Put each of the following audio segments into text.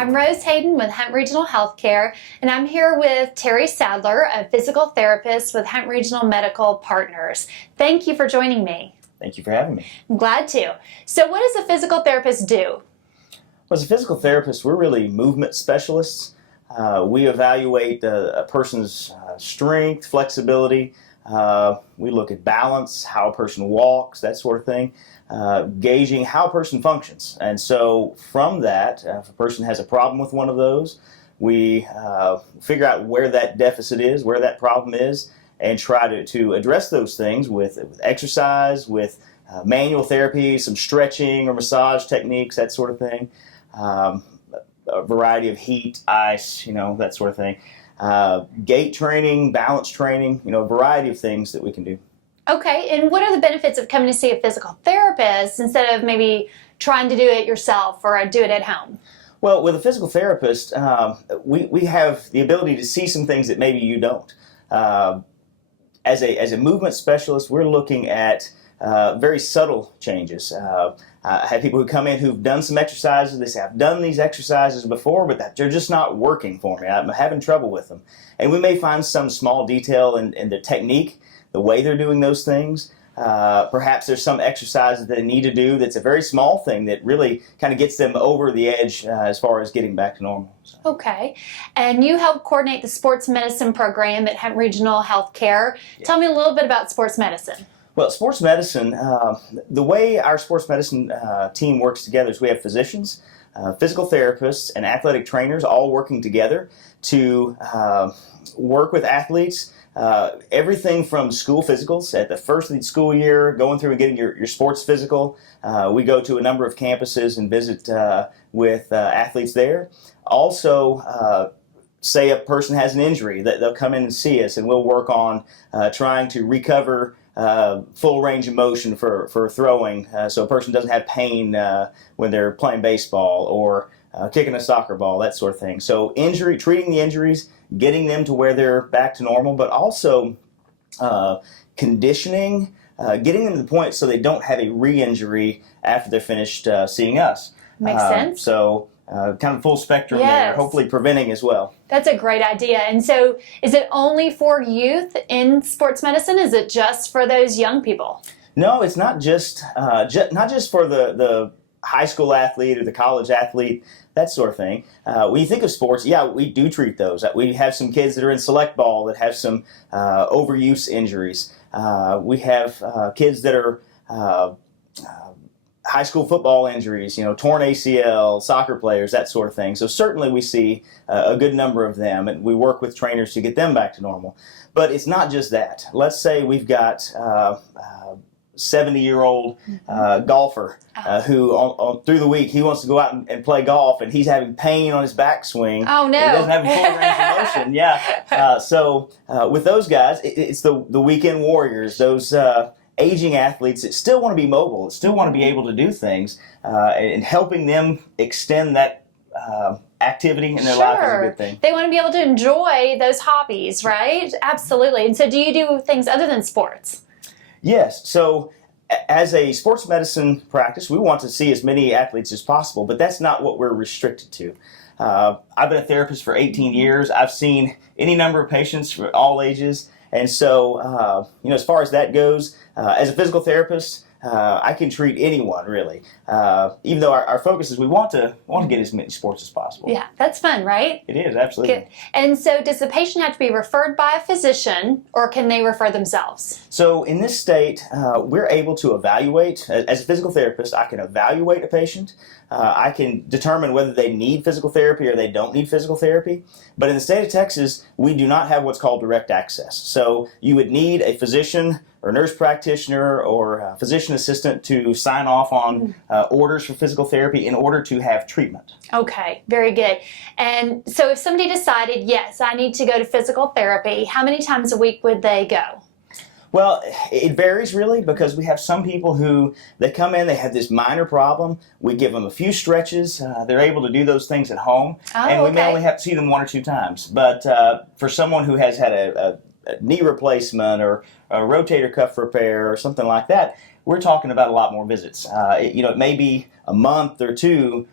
I'm Rose Hayden with Hunt Regional Healthcare, and I'm here with Terry Sadler, a physical therapist with Hunt Regional Medical Partners. Thank you for joining me. Thank you for having me. I'm glad to. So what does a physical therapist do? Well, as a physical therapist, we're really movement specialists. We evaluate a person's strength, flexibility. We look at balance, how a person walks, that sort of thing, gauging how a person functions. And so from that, if a person has a problem with one of those, we figure out where that deficit is, where that problem is, and try to address those things with exercise, with manual therapy, some stretching or massage techniques, that sort of thing. A variety of heat, ice, that sort of thing. Gait training, balance training, a variety of things that we can do. Okay, and what are the benefits of coming to see a physical therapist instead of maybe trying to do it yourself or do it at home? Well, with a physical therapist, we have the ability to see some things that maybe you don't. As a movement specialist, we're looking at very subtle changes. I have people who come in who've done some exercises. They say, I've done these exercises before, but they're just not working for me. I'm having trouble with them. And we may find some small detail in the technique, the way they're doing those things. Perhaps there's some exercise that they need to do that's a very small thing that really kind of gets them over the edge as far as getting back to normal. So. Okay. And you help coordinate the sports medicine program at Hunt Regional Healthcare. Yeah. Tell me a little bit about sports medicine. Well, sports medicine, the way our sports medicine team works together is we have physicians, physical therapists, and athletic trainers all working together to work with athletes. Everything from school physicals at the first of the school year, going through and getting your sports physical. We go to a number of campuses and visit with athletes there. Also, say a person has an injury, they'll come in and see us, and we'll work on trying to recover full range of motion for throwing, so a person doesn't have pain when they're playing baseball or kicking a soccer ball, that sort of thing. So treating the injuries, getting them to where they're back to normal, but also conditioning, getting them to the point so they don't have a re-injury after they're finished seeing us. Makes sense. So kind of full spectrum there, hopefully preventing as well. That's a great idea. And so is it only for youth in sports medicine? Is it just for those young people? No, it's not just for the high school athlete or the college athlete, that sort of thing. When you think of sports, yeah, we do treat those. We have some kids that are in select ball that have some overuse injuries. We have kids that are high school football injuries, torn ACL, soccer players, that sort of thing. So certainly we see a good number of them, and we work with trainers to get them back to normal. But it's not just that. Let's say we've got 70-year-old golfer who through the week he wants to go out and play golf, and he's having pain on his backswing. Oh, no. He doesn't have a full range of motion. Yeah. So with those guys, it's the weekend warriors, those aging athletes that still want to be mobile, that still want to be able to do things, and helping them extend that activity in their life is a good thing. They want to be able to enjoy those hobbies, right? Absolutely. And so do you do things other than sports? Yes. So as a sports medicine practice, we want to see as many athletes as possible, but that's not what we're restricted to. I've been a therapist for 18 years. I've seen any number of patients for all ages. And so, as far as that goes, as a physical therapist, I can treat anyone really. Even though our focus is we want to get as many sports as possible. Yeah, that's fun, right? It is, absolutely. Good. And so does the patient have to be referred by a physician, or can they refer themselves? So in this state, we're able to evaluate. As a physical therapist, I can evaluate a patient. I can determine whether they need physical therapy or they don't need physical therapy. But in the state of Texas, we do not have what's called direct access. So you would need a physician or nurse practitioner or a physician assistant to sign off on orders for physical therapy in order to have treatment. Okay, very good. And so if somebody decided, yes, I need to go to physical therapy, how many times a week would they go? Well, it varies really, because we have some people who, they come in, they have this minor problem. We give them a few stretches. They're able to do those things at home. And we may only have to see them 1 or 2 times. But for someone who has had a knee replacement or a rotator cuff repair or something like that, we're talking about a lot more visits. It may be a month or 2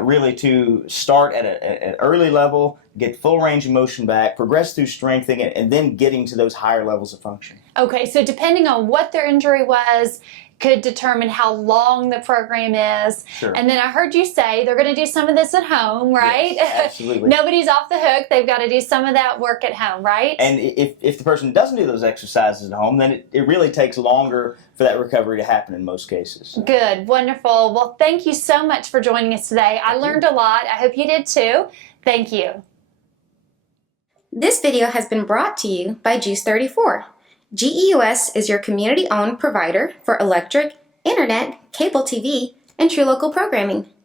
really to start at an early level, get full range of motion back, progress through strengthening, and then getting to those higher levels of function. Okay, so depending on what their injury was, could determine how long the program is. Sure. And then I heard you say they're going to do some of this at home, right? Yes, absolutely. Nobody's off the hook. They've got to do some of that work at home, right? And if the person doesn't do those exercises at home, then it really takes longer for that recovery to happen in most cases. Good, wonderful. Well, thank you so much for joining us today. I learned a lot. I hope you did too. Thank you. This video has been brought to you by Juice 34. GEUS is your community-owned provider for electric, internet, cable TV, and true local programming.